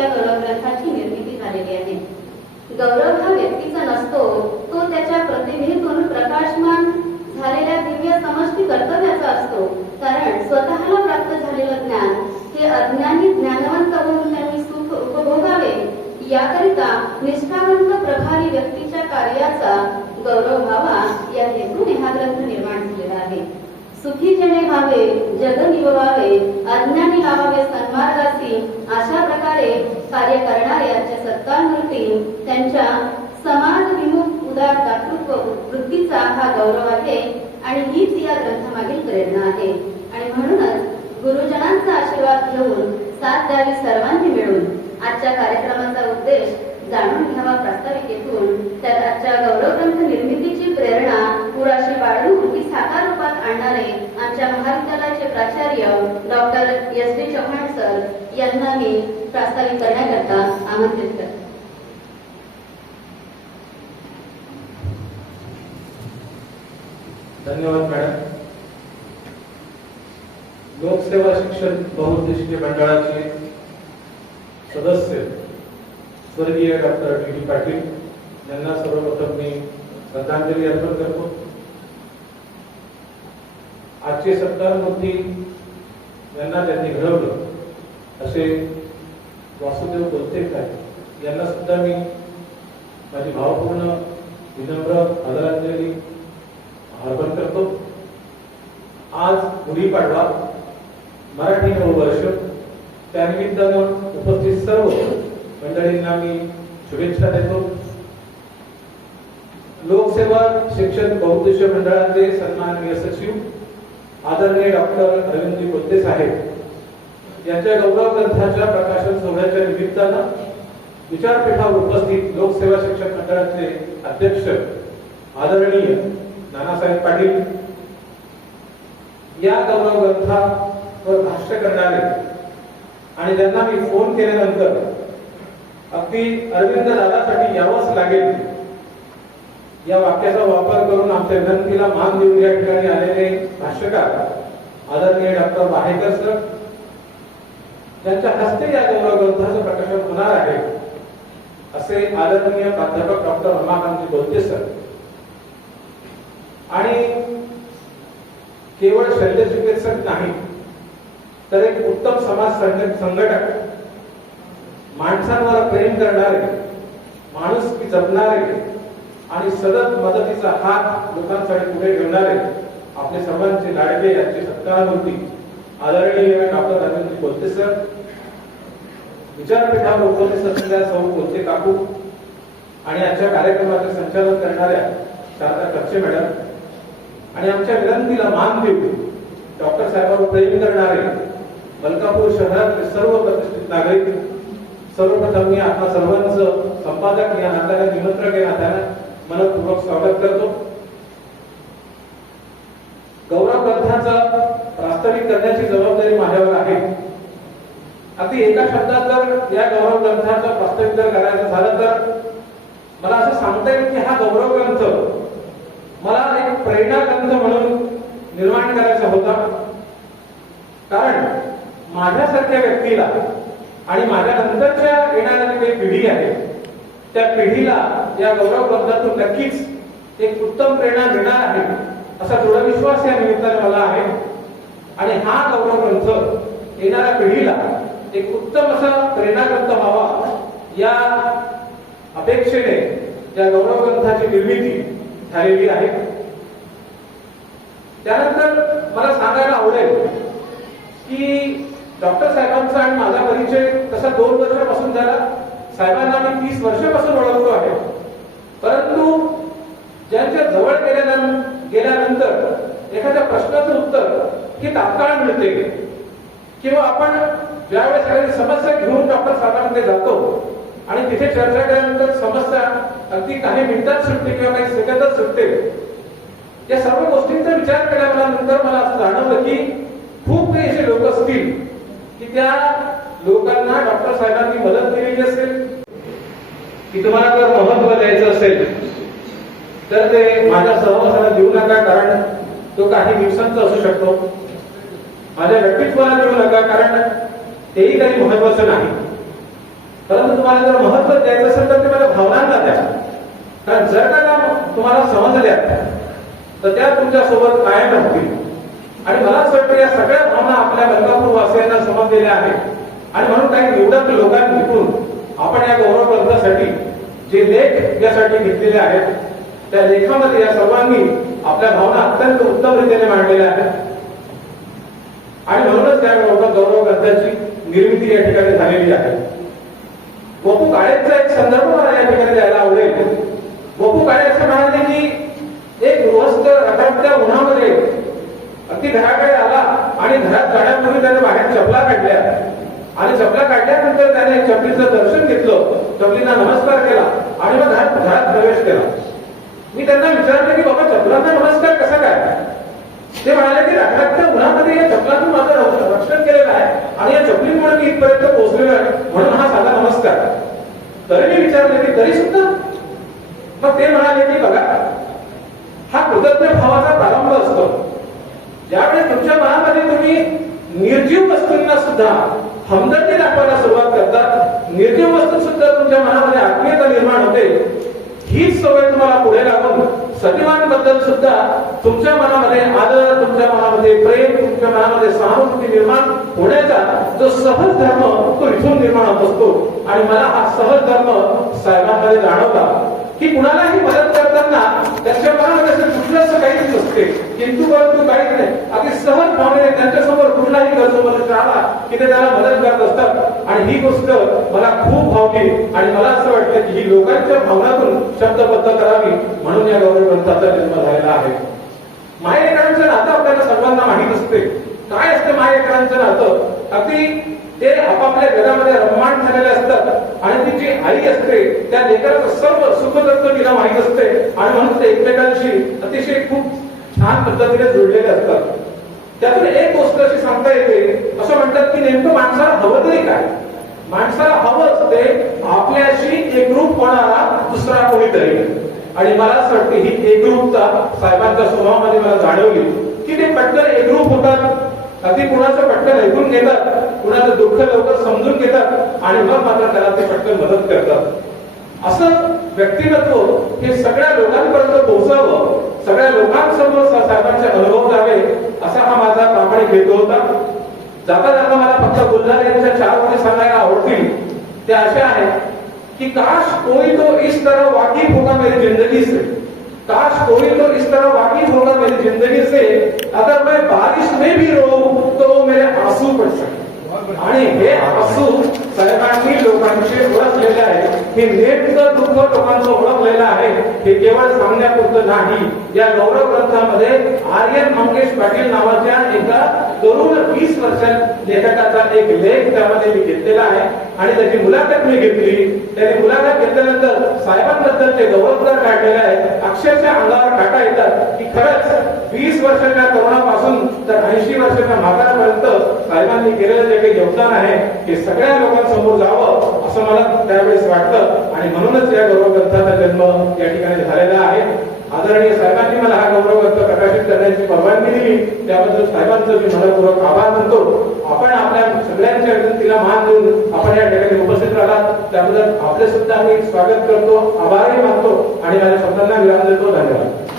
या गौरव ग्रंथाची निर्मिती झालेली आहे. गौरव हा व्यक्तीचा नसतो तो त्याच्या प्रतिभेतून प्रकाशमान झालेल्या दिव्य समष्टी कर्तव्याचा असतो. कारण स्वतःला प्राप्त झालेलं ज्ञान हे अज्ञानी ज्ञानवंत होऊन त्यांनी सुख उपभोगावे. याकरिता निष्ठावंत प्रभावी व्यक्तीच्या कार्याचा गौरव व्हावा या हेतूने हा ग्रंथ निर्माण झालेला आहे. सुखी जने व्हावे जग व्हावे अज्ञानी लावावे सन्मार्गासी अशा प्रकारे कार्य करणारे आजच्या सत्तामूर्ती त्यांच्या समाज विमुख उदार दातृत्व वृत्तीचा हा गौरव आहे आणि हीच या ग्रंथामागील प्रेरणा आहे. आणि म्हणूनच गुरुजनांचा आशीर्वाद घेऊन साथ द्यावी सर्वांनी मिळून आजच्या कार्यक्रमाचा उद्देश जाणून घ्यावा प्रास्ताविकेतून तर आजच्या गौरव रूपात आमच्या महाविद्यालयाचे प्राचार्य doctor S D Chavan sir यांना मी प्रास्ताविक करण्याकरता आमंत्रित करते. धन्यवाद मॅडम. लोकसेवा शिक्षण बहुउद्देशीय मंडळाचे सदस्य स्वर्गीय डॉक्टर डी डी पाटील यांना सर्वप्रथम मी श्रद्धांजली अर्पण करतो. आजचे सत्तार सत्कारमूर्ती यांना त्यांनी घडवलं. असे वासुदेव बोलते यांना सुद्धा मी माझी भावपूर्ण विनम्र आदरांजली अर्पण करतो. आज गुढीपाडवा मराठी नववर्ष त्यानिमित्तानं उपस्थित सर्व मंडळींना मी शुभेच्छा देतो. लोकसेवा शिक्षण बहुउद्देशीय मंडळाचे सन्माननीय सचिव आदरणीय डॉक्टर अरविंदजी बोलते साहेब यांच्या गौरव ग्रंथाच्या प्रकाशन सोहळ्याच्या निमित्तानं विचारपीठावर उपस्थित लोकसेवा शिक्षण मंडळाचे अध्यक्ष आदरणीय नानासाहेब पाटील या गौरव ग्रंथावर भाष्य करणारे आणि त्यांना मी फोन केल्यानंतर अगदी अरविंद दादासाठी यावंच लागेल. या वाक्याचा वापर करून आमच्या विनंतीला मान देऊन या ठिकाणी आलेले भाष्यकार आदरणीय डॉक्टर वाहेकर सर त्यांच्या हस्ते या गौरव ग्रंथाचं प्रकाशन होणार आहे असे आदरणीय प्राध्यापक डॉक्टर रमाकांत बोलते सर. आणि केवळ शल्यचिकित्सक नाही तर एक उत्तम समाज संघटक माणसांवर प्रेम करणारे माणूस जपणारे आणि सतत मदतीचा हात लोकांसाठी पुढे घेणारे आपले सर्वांचे लाडके यांचे सत्कारामूर्ती आदरणीय डॉक्टर राजेंद्र बोलते सर विचारपीठावर उपस्थित असलेल्या सौ बोलते काकू आणि आजच्या कार्यक्रमाचे संचालन करणाऱ्या शारदा कच्चे मॅडम आणि आमच्या विनंतीला मान देऊ डॉक्टर साहेबांवर प्रेम करणारे मलकापूर शहरातले सर्व प्रतिष्ठित नागरिक सर्वप्रथम मी आपल्या सर्वांचं संपादक या नात्याने निमंत्रक या नात्याने मनपूर्वक स्वागत करतो. गौरव ग्रंथाचं प्रास्ताविक करण्याची जबाबदारी माझ्यावर आहे. अगदी एका शब्दात जर या गौरव ग्रंथाचं प्रास्ताविक जर करायचं झालं तर मला असं सांगता येईल की हा गौरव ग्रंथ मला एक प्रेरणा ग्रंथ म्हणून निर्माण करायचा होता. कारण माझ्यासारख्या व्यक्तीला आणि माझ्या नंतरच्या येणाऱ्या जी काही पिढी आहे त्या पिढीला या गौरव ग्रंथातून नक्कीच एक उत्तम प्रेरणा मिळणार आहे असा दृढ विश्वास या निमित्ताने मला आहे. आणि हा गौरव ग्रंथ येणाऱ्या पिढीला एक उत्तम असा प्रेरणा ग्रंथ व्हावा या अपेक्षेने या गौरव ग्रंथाची निर्मिती झालेली आहे. त्यानंतर मला सांगायला आवडेल की डॉक्टर साहेबांचा आणि माझा परिचय तसा दोन वर्षापासून झाला. साहेबांना मी तीस वर्षापासून ओळखतो आहे. परंतु ज्यांच्या जवळ गेल्यानंतर गेल्यानंतर एखाद्या प्रश्नाचं उत्तर हे तात्काळ मिळते. किंवा आपण ज्यावेळेस एखादी समस्या घेऊन डॉक्टर साहेबांकडे जातो आणि तिथे चर्चा केल्यानंतर समस्या अगदी काही मिनिटात सुटते किंवा काही सेकंदात सुटते. या सर्व गोष्टींचा विचार केल्यानंतर मला असं जाणवलं की खूप काही असे लोक असतील की त्या लोकांना डॉक्टर साहेबांना की तुम्हाला जर महत्त्व द्यायचं असेल तर ते माझ्या सहवासाला देऊ नका कारण तो काही दिवसांचा असू शकतो. माझ्या व्यक्तित्वाला देऊ नका कारण तेही काही महत्वाचं नाही. परंतु तुम्हाला जर द्यायचं असेल तर ते माझ्या भावनांना द्या. कारण जर का त्या तुम्हाला समजल्या तर त्या तुमच्यासोबत कायम राहतील. आणि मला असं वाटतं या सगळ्या भावना आपल्या गंगापूर वासियांना समजलेल्या आहेत. आणि म्हणून काही निवडक लोकांनी आपण या गौरव ग्रंथासाठी जे लेख यासाठी घेतलेले आहेत त्या लेखामध्ये या सर्वांनी आपल्या भावना अत्यंत उत्तम रीतीने मांडलेल्या आहेत. आणि म्हणूनच त्या गौरव गौरव ग्रंथाची निर्मिती या ठिकाणी झालेली आहे. वपू काळेचा एक संदर्भ मला या ठिकाणी द्यायला आवडेल. वपू काळे असं म्हणाले की एक गृहस्थ रखडत्या उन्हामध्ये अगदी घराकडे आला आणि घरात जाण्यापूर्वी त्याने बाहेर चपला काढल्या. आणि चपला काढल्यानंतर त्याने चपलीचं दर्शन घेतलं. चपलींना नमस्कार केला आणि मग घरात घरात प्रवेश केला. मी त्यांना विचारलं की बाबा चपलांना नमस्कार कसा काय? ते म्हणाले की रखडत्या उन्हामध्ये या चपलातून माझं रक्षण केलेलं आहे आणि या चपलीमुळे मी इथपर्यंत पोहोचलेलो आहे म्हणून हा साधा नमस्कार. तरी मी विचारले की तरी सुद्धा? मग ते म्हणाले की बघा हा कृतज्ञ भावाचा प्रारंभ असतो. ज्यावेळेस तुमच्या मनामध्ये तुम्ही निर्जीव वस्तूंना सुद्धा हमदर्दी दाखवायला सुरुवात करतात. निर्जीव वस्तू सुद्धा तुमच्या मनामध्ये आत्मीयता निर्माण होते. हीच सवय तुम्हाला पुढे लागून सजीवांबद्दल सुद्धा तुमच्या मनामध्ये आदर तुमच्या मनामध्ये प्रेम तुमच्या मनामध्ये सहानुभूती निर्माण होण्याचा जो सहज धर्म तो इथून निर्माण होत असतो. आणि मला हा सहज धर्म साहेबांमध्ये जाणवला. की कुणालाही मदत करताना त्याच्या मनात असं कुठलंच काहीच नसते. किंतु परंतु काहीच नाही. अगदी सहज भावनेने त्यांच्यासमोर कुठलाही गरजूमध्ये राहिला की ते त्याला मदत करत असतात. आणि ही गोष्ट मला खूप भावली. आणि मला असं वाटतं की ही लोकांच्या भावनातून शब्दबद्ध करावी म्हणून या गौरव ग्रंथाचा जन्म झालेला आहे. मायेकरांचं नातं आपल्याला सर्वांना माहीत असते. काय असतं मायेकरांचं नातं? अगदी ते आपापल्या घरामध्ये रममाण झालेले आणि तिची आई असते त्या लेकराचं सर्व सुखदत्त तिला माहीत असते. आणि म्हणून ते एकमेकांशी अतिशय खूप छान पद्धतीने जोडलेले असतात. त्यातून एक गोष्ट अशी सांगता येते. असं म्हणतात की नेमकं माणसाला हवं तरी काय? माणसाला हवं असते आपल्याशी एकरूप होणारा दुसरा कोणीतरी. आणि मला असं वाटतं ही एकरूपता साहेबांच्या स्वभावामध्ये मला जाणवली की ते पटकन एकरूप होतात. अगदी कुणाचं पटकन ऐकून घेतात कुणाचं दुःख लवकर समजून घेतात आणि मग मात्र त्याला ते पटकन मदत करतात. असं व्यक्तिमत्व हे सगळ्या लोकांपर्यंत पोहोचावं सगळ्या लोकांसमोर साहेबांचे अनुभव जावे असा हा माझा प्रामाणिक हेतू होता. जाता जाता मला फक्त गुलदार यांच्या चार गोष्टी सांगायला आवडतील. त्या अशा आहेत कि काश कोई तो इस तरह वाकिफ होगा मेरी जिंदगी से. काश कोई तो इस तरह वाकिफ होगा मेरी जिंदगी से अगर मैं बारिश में भी रो तो मेरे आंसू पड़ सके। आणि हे आंसू साहेबांनी लोकांचे ओळखलेले आहे. हे नेमकं दुःख लोकांचं ओळखलेलं आहे हे केवळ सांगण्यापुरतं नाही. या गौरव ग्रंथामध्ये आर्यन मंगेश पाटील नावाच्या एका तरुण वीस वर्ष लेखकाचा एक लेख त्यामध्ये मी घेतलेला आहे. आणि त्याची मुलाखत मी घेतली. त्याने मुलाखत घेतल्यानंतर साहेबांबद्दल ते गौरवदार काढलेले आहे अक्षरशः अंगावर काटा येतात की खरंच वीस वर्षाच्या तरुणापासून तर ऐंशी वर्षाच्या म्हाताऱ्यापर्यंत साहेबांनी केलेलं जे काही योगदान आहे हे सगळ्या लोकांसमोर जावं असं मला त्यावेळेस वाटतं. आणि म्हणूनच या गौरव ग्रंथाचा जन्म या ठिकाणी झालेला आहे. आदरणीय साहेबांनी मला हा गौरव ग्रंथ प्रकाशित करण्याची परवानगी दिली. त्याबद्दल साहेबांचं मी मनपूर्वक आभार मानतो. आपण आपल्या सगळ्यांच्या विनंतीला मान देऊन आपण या ठिकाणी उपस्थित राहतात. त्याबद्दल आपले सुद्धा मी स्वागत करतो आभारही मानतो आणि माझ्या शब्दांना विराम देतो. धन्यवाद.